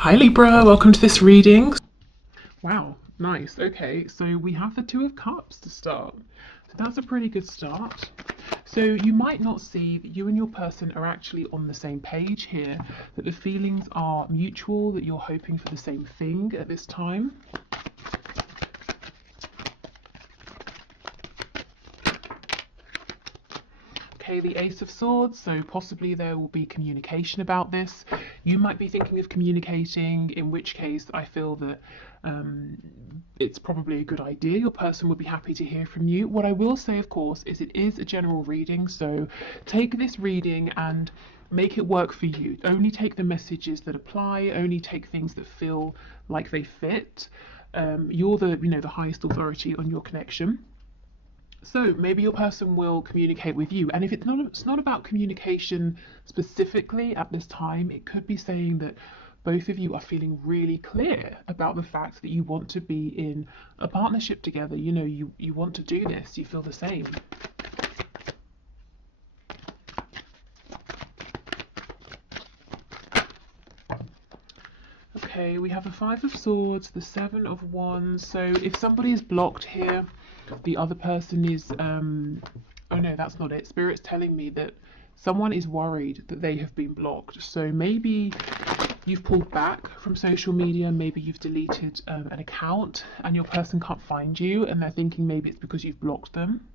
Hi Libra, welcome to this reading. Wow, nice. Okay, so we have the Two of Cups to start. So that's a pretty good start. So you might not see that you and your person are actually on the same page here, that the feelings are mutual, that you're hoping for the same thing at this time. Okay, the Ace of Swords, so possibly there will be communication about this. You might be thinking of communicating, in which case I feel that it's probably a good idea. Your person would be happy to hear from you. What I will say, of course, is it is a general reading, so take this reading and make it work for you. Only take the messages that apply, only take things that feel like they fit. You're the highest authority on your connection. So maybe your person will communicate with you, and if it's not about communication specifically at this time, it could be saying that both of you are feeling really clear about the fact that you want to be in a partnership together. You want to do this, you feel the same. Okay, we have the Five of Swords, the Seven of Wands. So if somebody is blocked here, the other person is oh no, that's not it. Spirit's telling me that someone is worried that they have been blocked. So maybe you've pulled back from social media, maybe you've deleted an account and your person can't find you, and they're thinking maybe it's because you've blocked them.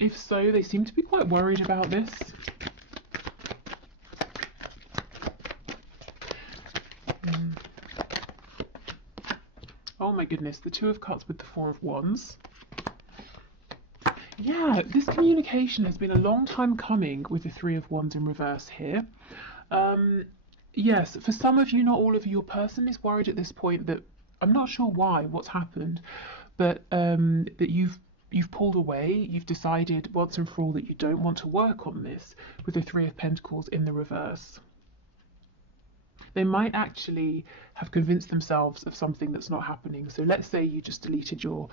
If so, they seem to be quite worried about this. Oh my goodness, the Two of Cups with the Four of Wands. Yeah, this communication has been a long time coming with the Three of Wands in reverse here. Yes, for some of you, not all of you, your person is worried at this point that, I'm not sure why, what's happened, but that you've pulled away, you've decided once and for all that you don't want to work on this with the Three of Pentacles in the reverse. They might actually have convinced themselves of something that's not happening. So let's say you just deleted your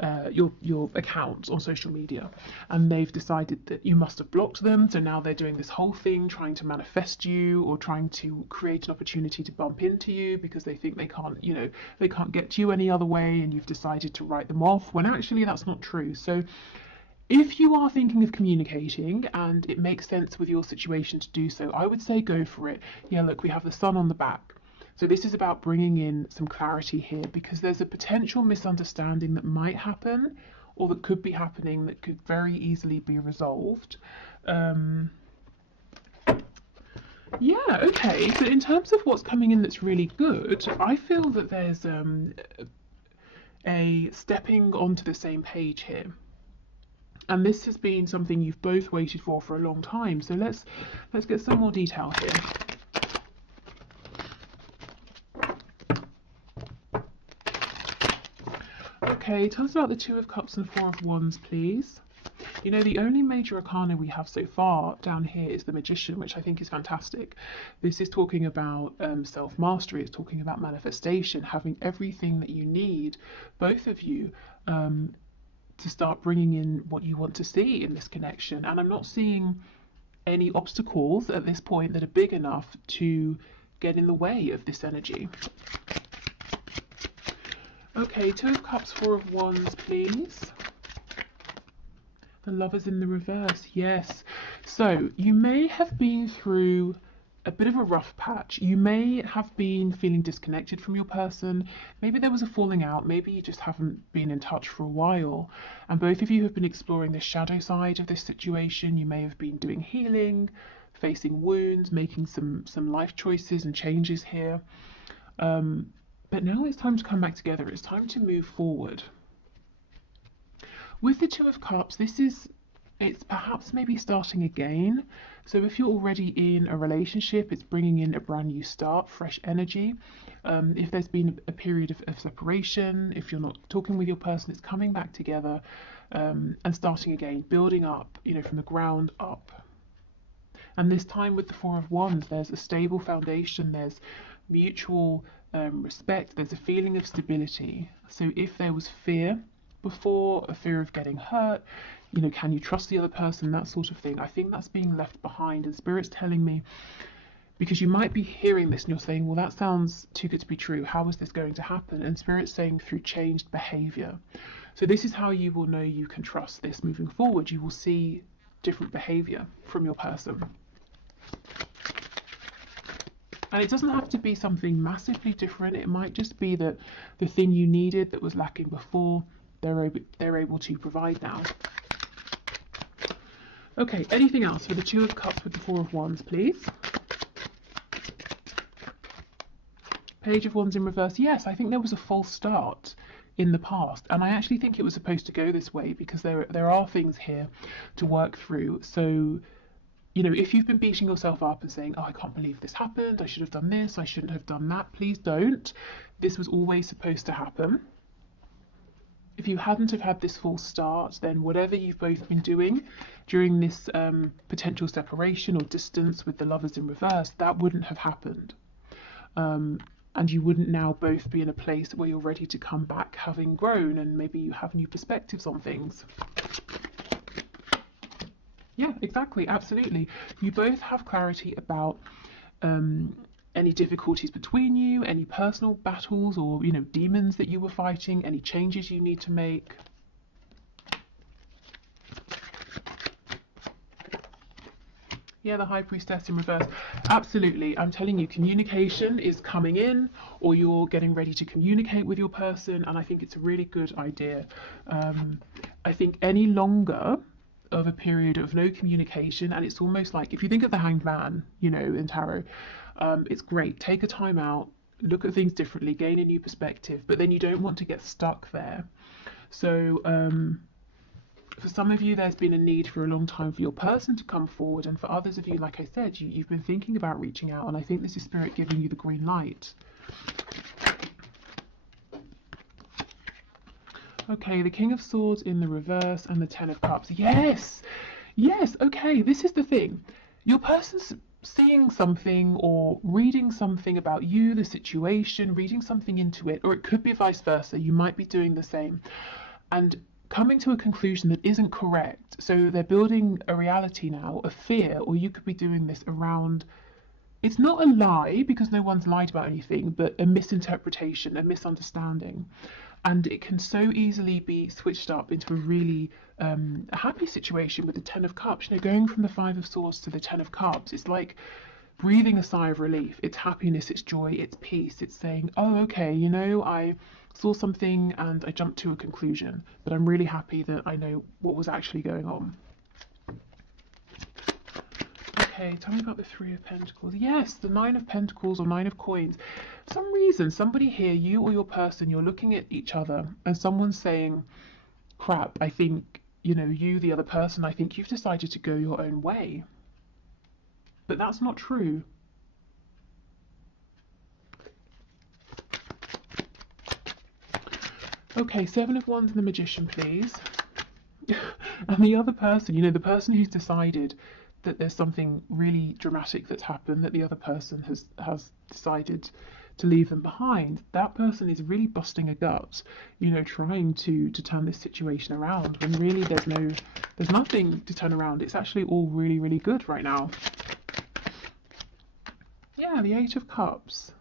account on social media, and they've decided that you must have blocked them. So now they're doing this whole thing, trying to manifest you or trying to create an opportunity to bump into you because they think they can't get to you any other way, and you've decided to write them off when actually that's not true. So if you are thinking of communicating and it makes sense with your situation to do so, I would say go for it. Yeah, look, we have the sun on the back. So this is about bringing in some clarity here, because there's a potential misunderstanding that might happen or that could be happening that could very easily be resolved. Yeah, okay. So in terms of what's coming in that's really good, I feel that there's a stepping onto the same page here. And this has been something you've both waited for a long time. So let's get some more detail here. Okay, tell us about the Two of Cups and Four of Wands, please. You know, the only major arcana we have so far down here is the Magician, which I think is fantastic. This is talking about self-mastery. It's talking about manifestation, having everything that you need, both of you, to start bringing in what you want to see in this connection. And I'm not seeing any obstacles at this point that are big enough to get in the way of this energy. Okay, Two of Cups, Four of Wands, please. The Lovers in the reverse, yes. So you may have been through a bit of a rough patch. You may have been feeling disconnected from your person. Maybe there was a falling out. Maybe you just haven't been in touch for a while. And both of you have been exploring the shadow side of this situation. You may have been doing healing, facing wounds, making some life choices and changes here. But now it's time to come back together. It's time to move forward. With the Two of Cups, it's perhaps maybe starting again. So if you're already in a relationship, it's bringing in a brand new start, fresh energy. If there's been a period of separation, if you're not talking with your person, it's coming back together and starting again, building up, from the ground up. And this time with the Four of Wands, there's a stable foundation, there's mutual respect, there's a feeling of stability. So if there was fear before, a fear of getting hurt, can you trust the other person, that sort of thing, I think that's being left behind. And Spirit's telling me Because you might be hearing this and you're saying, well, that sounds too good to be true. How is this going to happen? And Spirit's saying through changed behavior. So this is how you will know you can trust this moving forward. You will see different behavior from your person. And it doesn't have to be something massively different. It might just be that the thing you needed that was lacking before, they're able to provide now. Okay, anything else for the Two of Cups with the Four of Wands, please? Page of Wands in reverse. Yes, I think there was a false start in the past, and I actually think it was supposed to go this way because there are things here to work through. So, you know, if you've been beating yourself up and saying, oh, I can't believe this happened, I should have done this, I shouldn't have done that, please don't. This was always supposed to happen. If you hadn't have had this false start, then whatever you've both been doing during this potential separation or distance with the Lovers in reverse, that wouldn't have happened. And you wouldn't now both be in a place where you're ready to come back having grown, and maybe you have new perspectives on things. Yeah, exactly, absolutely. You both have clarity about any difficulties between you, any personal battles or, you know, demons that you were fighting, any changes you need to make. Yeah, the High Priestess in reverse. Absolutely. I'm telling you, communication is coming in, or you're getting ready to communicate with your person, and I think it's a really good idea. I think any longer of a period of no communication, and it's almost like, if you think of the Hanged Man, you know, in tarot, it's great. Take a time out, look at things differently, gain a new perspective, but then you don't want to get stuck there. So, for some of you, there's been a need for a long time for your person to come forward, and for others of you, like I said, you've been thinking about reaching out, and I think this is Spirit giving you the green light. Okay, the King of Swords in the reverse and the Ten of Cups. Yes, yes, okay, this is the thing. Your person's seeing something or reading something about you, the situation, reading something into it, or it could be vice versa. You might be doing the same. And coming to a conclusion that isn't correct. So they're building a reality now, a fear, or you could be doing this around, it's not a lie because no one's lied about anything, but a misinterpretation, a misunderstanding. And it can so easily be switched up into a really a happy situation with the Ten of Cups. You know, going from the Five of Swords to the Ten of Cups, it's like breathing a sigh of relief. It's happiness, it's joy, it's peace. It's saying, oh, okay, you know, I saw something and I jumped to a conclusion, but I'm really happy that I know what was actually going on. Okay, tell me about the Three of Pentacles. Yes, the Nine of Pentacles or Nine of Coins. For some reason, somebody here, you or your person, you're looking at each other and someone's saying, crap, I think, you know, you, the other person, I think you've decided to go your own way. But that's not true. Okay, Seven of Wands and the Magician, please. And the other person, you know, the person who's decided that there's something really dramatic that's happened, that the other person has decided to leave them behind, that person is really busting a gut, you know, trying to turn this situation around, when really there's nothing to turn around. It's actually all really, really good right now. Yeah, the Eight of Cups.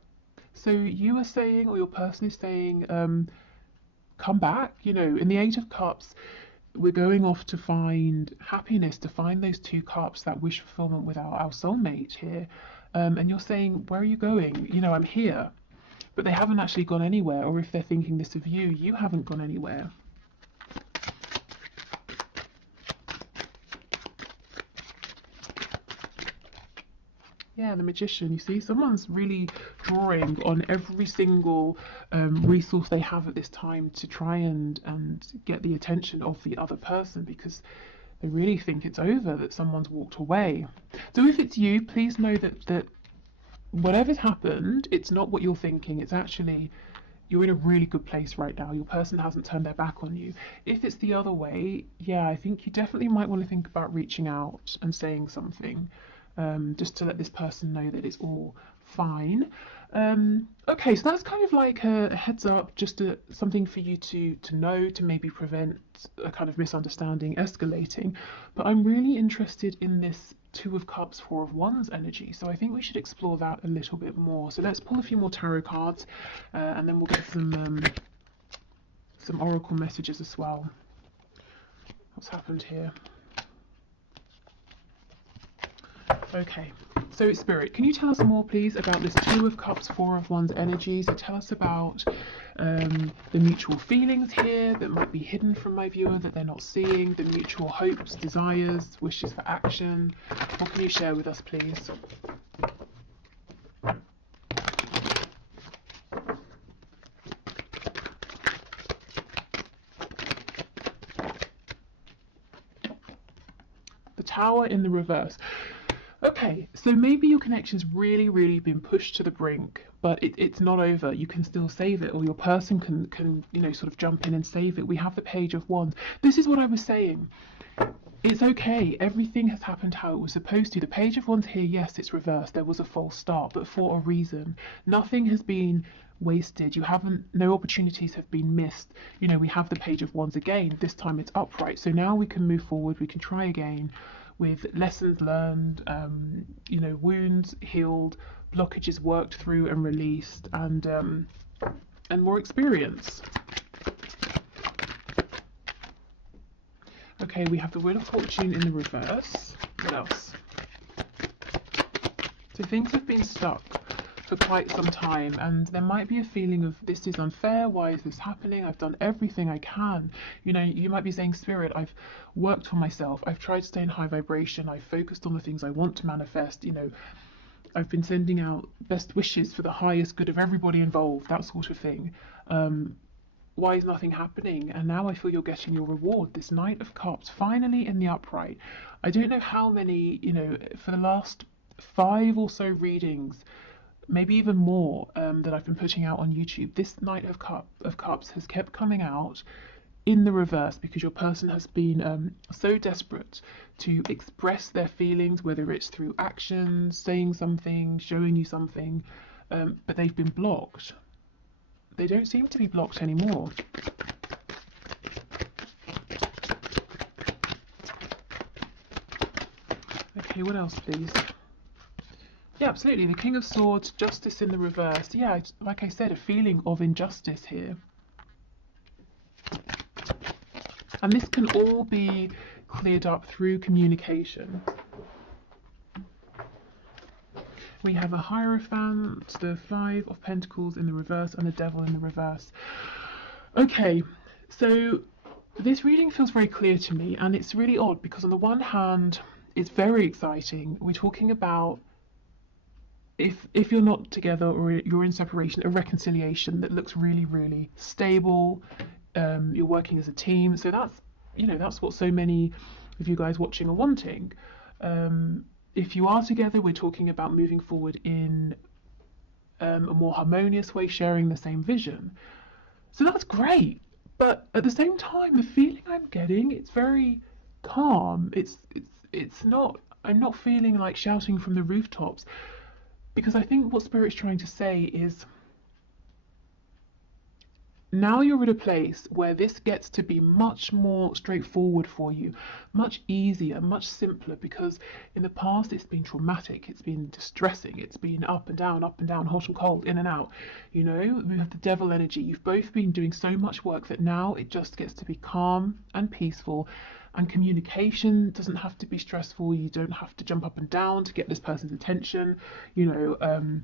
So you are saying, or your person is saying, come back, you know, in the Eight of Cups, we're going off to find happiness, to find those two cups, that wish fulfillment with our soulmate here. And you're saying, where are you going? You know, I'm here. But they haven't actually gone anywhere, or if they're thinking this of you, you haven't gone anywhere. Yeah, the Magician, you see, someone's really drawing on every single resource they have at this time to try and get the attention of the other person, because they really think it's over, that someone's walked away. So if it's you, please know that whatever's happened, it's not what you're thinking. It's actually, you're in a really good place right now. Your person hasn't turned their back on you. If it's the other way, yeah, I think you definitely might want to think about reaching out and saying something. Just to let this person know that it's all fine. Okay, so that's kind of like a heads up, just something for you to know, to maybe prevent a kind of misunderstanding escalating. But I'm really interested in this Two of Cups, Four of Wands energy. So I think we should explore that a little bit more. So let's pull a few more tarot cards, and then we'll get some oracle messages as well. What's happened here? Okay, so Spirit, can you tell us more, please, about this Two of Cups, Four of Wands energy? So tell us about the mutual feelings here that might be hidden from my viewer, that they're not seeing, the mutual hopes, desires, wishes for action. What can you share with us, please? The Tower in the reverse. Okay, so maybe your connection's really been pushed to the brink, but it's not over. You can still save it, or your person can you know, sort of jump in and save it. We have the Page of Wands. This is what I was saying. It's okay. Everything has happened how it was supposed to. The Page of Wands here, yes, it's reversed. There was a false start, but for a reason. Nothing has been wasted. No opportunities have been missed. You know, we have the Page of Wands again. This time it's upright. So now we can move forward. We can try again, with lessons learned, you know, wounds healed, blockages worked through and released, and more experience. Okay, we have the Wheel of Fortune in the reverse. What else? So things have been stuck for quite some time, and there might be a feeling of, this is unfair, why is this happening, I've done everything I can. You know, you might be saying, Spirit, I've worked for myself, I've tried to stay in high vibration, I've focused on the things I want to manifest, you know, I've been sending out best wishes for the highest good of everybody involved, that sort of thing. Why is nothing happening? And now I feel you're getting your reward, this Knight of Cups, finally in the upright. I don't know how many, you know, for the last 5 or so readings, maybe even more, that I've been putting out on YouTube, this Knight of Cups has kept coming out in the reverse, because your person has been so desperate to express their feelings, whether it's through actions, saying something, showing you something, but they've been blocked. They don't seem to be blocked anymore. Okay, what else, please? Yeah, absolutely. The King of Swords, Justice in the reverse. Yeah, like I said, a feeling of injustice here. And this can all be cleared up through communication. We have a Hierophant, the Five of Pentacles in the reverse, and the Devil in the reverse. Okay, so this reading feels very clear to me, and it's really odd because on the one hand, it's very exciting. We're talking about, if you're not together or you're in separation, a reconciliation that looks really stable. You're working as a team, so that's, you know, that's what so many of you guys watching are wanting. If you are together, we're talking about moving forward in a more harmonious way, sharing the same vision. So that's great, but at the same time, the feeling I'm getting, it's very calm. It's not, I'm not feeling like shouting from the rooftops, because I think what Spirit's trying to say is, now you're at a place where this gets to be much more straightforward for you, much easier, much simpler, because in the past it's been traumatic, it's been distressing, it's been up and down, hot and cold, in and out. You know, we have the Devil energy. You've both been doing so much work that now it just gets to be calm and peaceful, and communication doesn't have to be stressful. You don't have to jump up and down to get this person's attention, you know.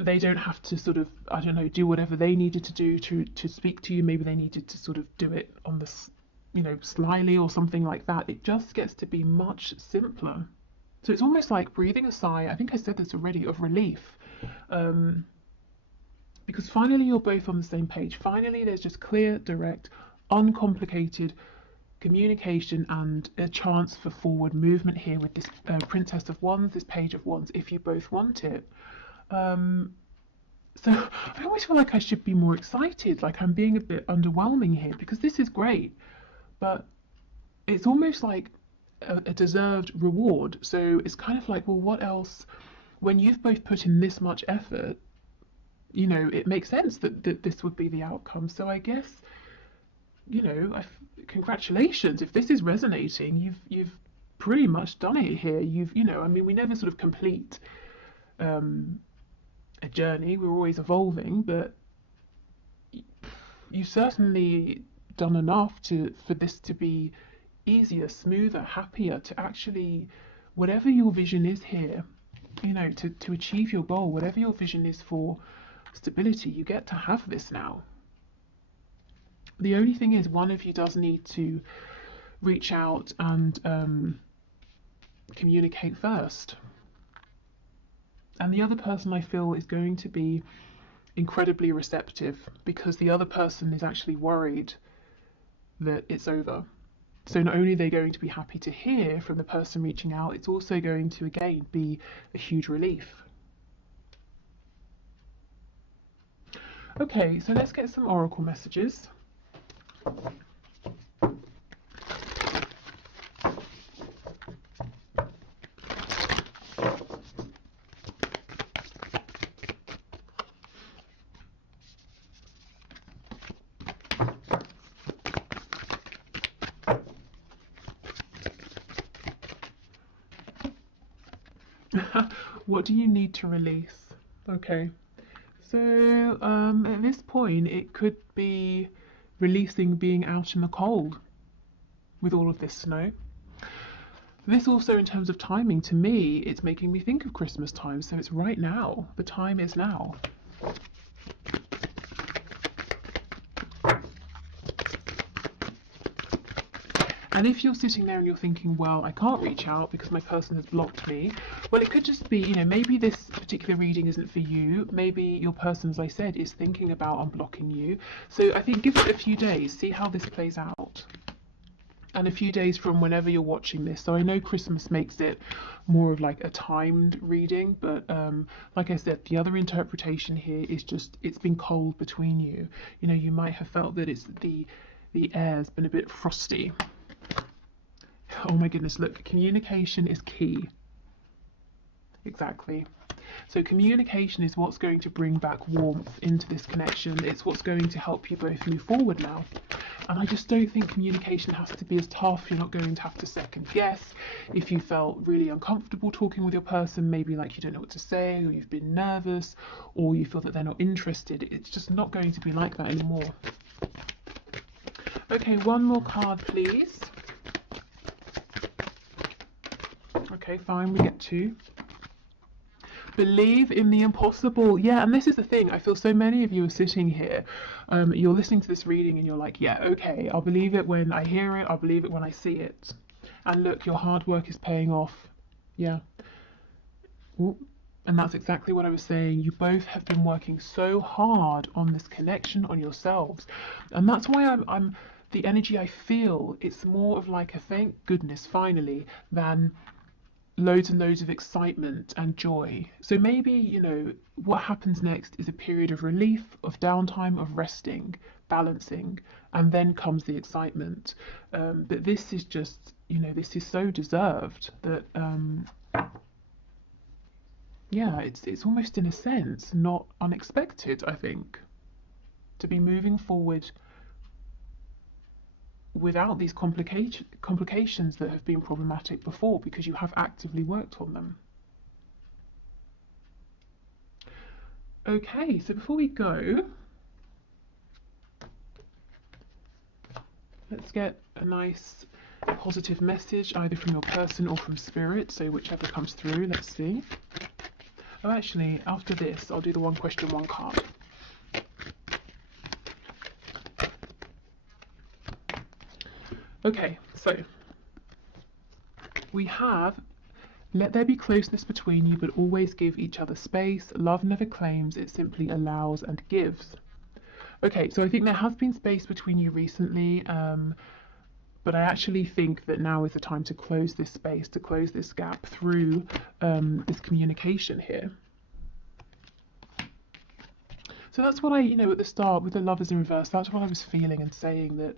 They don't have to sort of, I don't know, do whatever they needed to do to speak to you. Maybe they needed to sort of do it on this, you know, slyly or something like that. It just gets to be much simpler. So it's almost like breathing a sigh, I think I said this already, of relief. Because finally you're both on the same page. Finally there's just clear, direct, uncomplicated communication and a chance for forward movement here with this Princess of Wands, this Page of Wands, if you both want it. So I always feel like I should be more excited, like I'm being a bit underwhelming here, because this is great, but it's almost like a deserved reward. So it's kind of like, well, what else? When you've both put in this much effort, you know, it makes sense that this would be the outcome. So I guess, you know, congratulations, if this is resonating, you've pretty much done it here. You know, I mean, we never sort of complete a journey. We're always evolving, but you've certainly done enough for this to be easier, smoother, happier, to actually, whatever your vision is here, you know, to achieve your goal, whatever your vision is for stability, you get to have this now. The only thing is, one of you does need to reach out and communicate first. And the other person, I feel, is going to be incredibly receptive, because the other person is actually worried that it's over. So not only are they going to be happy to hear from the person reaching out, it's also going to, again, be a huge relief. Okay, so let's get some oracle messages. What do you need to release? Okay, so at this point it could be releasing being out in the cold with all of this snow. This also, in terms of timing, to me, it's making me think of Christmas time, so it's right now. The time is now. And if you're sitting there and you're thinking, well, I can't reach out because my person has blocked me, well, it could just be, you know, maybe this particular reading isn't for you. Maybe your person, as I said, is thinking about unblocking you. So I think give it a few days, see how this plays out. And a few days from whenever you're watching this. So I know Christmas makes it more of like a timed reading, but like I said, the other interpretation here is just, it's been cold between you. You know, you might have felt that it's the air's been a bit frosty. Oh my goodness, look, communication is key. Exactly. So communication is what's going to bring back warmth into this connection. It's what's going to help you both move forward now. And I just don't think communication has to be as tough. You're not going to have to second guess. If you felt really uncomfortable talking with your person, maybe like you don't know what to say, or you've been nervous, or you feel that they're not interested, it's just not going to be like that anymore. Okay, one more card, please. Okay, fine, we get two. Believe in the impossible. Yeah, and this is the thing. I feel so many of you are sitting here. You're listening to this reading and you're like, yeah, okay, I'll believe it when I hear it. I'll believe it when I see it. And look, your hard work is paying off. Yeah. Ooh. And that's exactly what I was saying. You both have been working so hard on this connection, on yourselves. And that's why I'm the energy I feel, it's more of like a thank goodness finally than loads and loads of excitement and joy. So maybe, you know, what happens next is a period of relief, of downtime, of resting, balancing, and then comes the excitement. But this is just, you know, this is so deserved that, yeah, it's almost in a sense not unexpected, I think, to be moving forward without these complications that have been problematic before, because you have actively worked on them. Okay, so before we go, let's get a nice positive message either from your person or from spirit, so whichever comes through. Let's see. Oh, actually, after this I'll do the one question, one card. Okay, so we have, let there be closeness between you, but always give each other space. Love never claims, it simply allows and gives. Okay, so I think there has been space between you recently, but I actually think that now is the time to close this space, to close this gap through this communication here. So that's what I, you know, at the start with the Lovers in reverse, that's what I was feeling and saying, that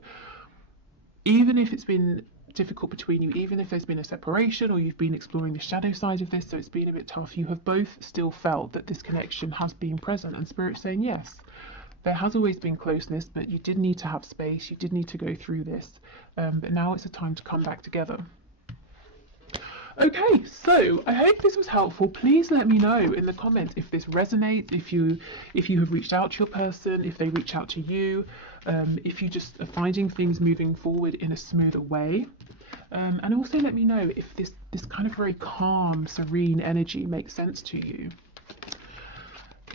even if it's been difficult between you, even if there's been a separation or you've been exploring the shadow side of this, so it's been a bit tough, you have both still felt that this connection has been present, and Spirit's saying yes, there has always been closeness, but you did need to have space, you did need to go through this, but now it's a time to come back together. Okay, so I hope this was helpful. Please let me know in the comments if this resonates, if you have reached out to your person, if they reach out to you, if you just are finding things moving forward in a smoother way. And also let me know if this kind of very calm, serene energy makes sense to you.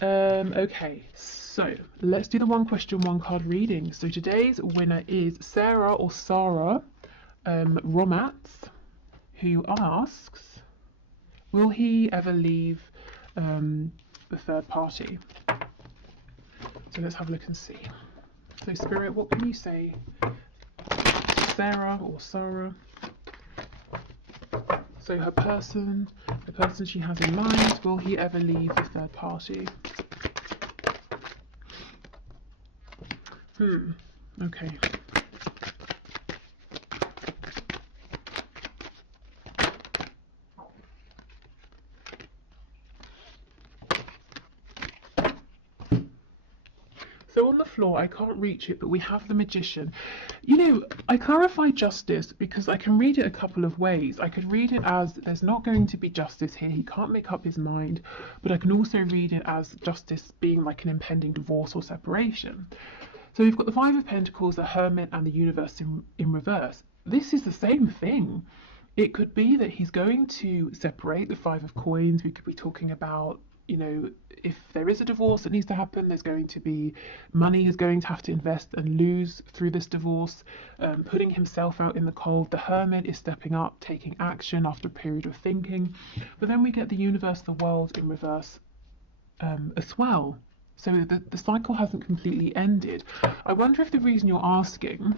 Okay, so let's do the one question, one card reading. So today's winner is Sarah or Sarah Romance, who asks, will he ever leave the third party? So let's have a look and see. So Spirit, what can you say? Sarah or Sarah. So the person she has in mind, will he ever leave the third party? Okay. So on the floor, I can't reach it, but we have the Magician. You know, I clarify justice because I can read it a couple of ways. I could read it as there's not going to be justice here, he can't make up his mind, but I can also read it as justice being like an impending divorce or separation. So we've got the Five of Pentacles, the Hermit, and the Universe in reverse. This is the same thing. It could be that he's going to separate. The Five of Coins, we could be talking about, you know, if there is a divorce that needs to happen, there's going to be money he's going to have to invest and lose through this divorce, putting himself out in the cold. The Hermit is stepping up, taking action after a period of thinking. But then we get the Universe, the World in reverse as well. So the cycle hasn't completely ended. I wonder if the reason you're asking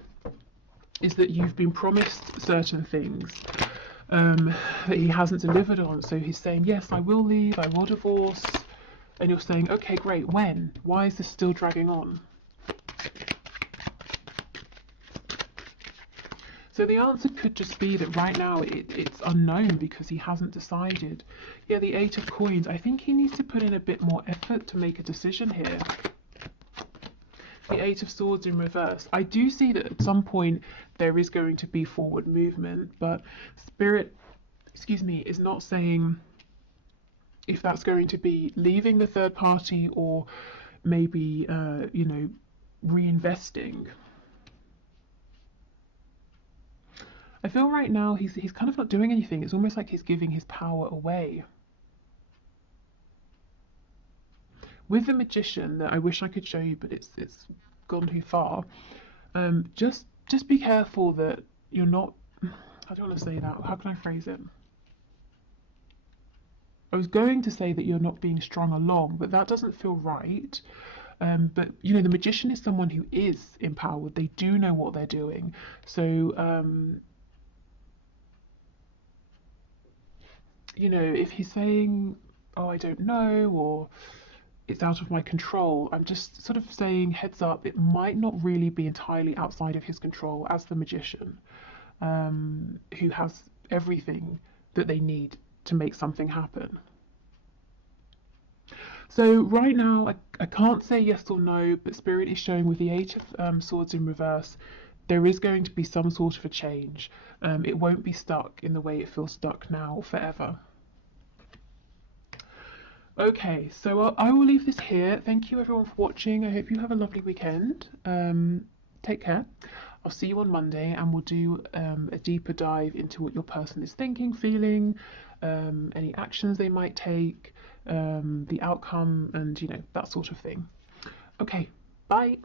is that you've been promised certain things that he hasn't delivered on. So he's saying, yes, I will leave, I will divorce. And you're saying, okay, great, when? Why is this still dragging on? So the answer could just be that right now it's unknown because he hasn't decided. Yeah, the Eight of Coins, I think he needs to put in a bit more effort to make a decision here. The Eight of Swords in reverse. I do see that at some point there is going to be forward movement, but Spirit, excuse me, is not saying if that's going to be leaving the third party or maybe, you know, reinvesting. I feel right now he's kind of not doing anything. It's almost like he's giving his power away. With the Magician, that I wish I could show you, but it's gone too far. Just be careful that you're not. I don't want to say that. How can I phrase it? I was going to say that you're not being strung along, but that doesn't feel right. But you know, the Magician is someone who is empowered. They do know what they're doing. So you know, if he's saying, oh, I don't know, or it's out of my control, I'm just sort of saying, heads up, it might not really be entirely outside of his control as the Magician, who has everything that they need to make something happen. So right now, I can't say yes or no, but Spirit is showing with the Eight of Swords in reverse, there is going to be some sort of a change. It won't be stuck in the way it feels stuck now forever. Okay, so I will leave this here. Thank you everyone for watching. I hope you have a lovely weekend. Take care. I'll see you on Monday and we'll do a deeper dive into what your person is thinking, feeling, any actions they might take, the outcome, and you know, that sort of thing. Okay, bye.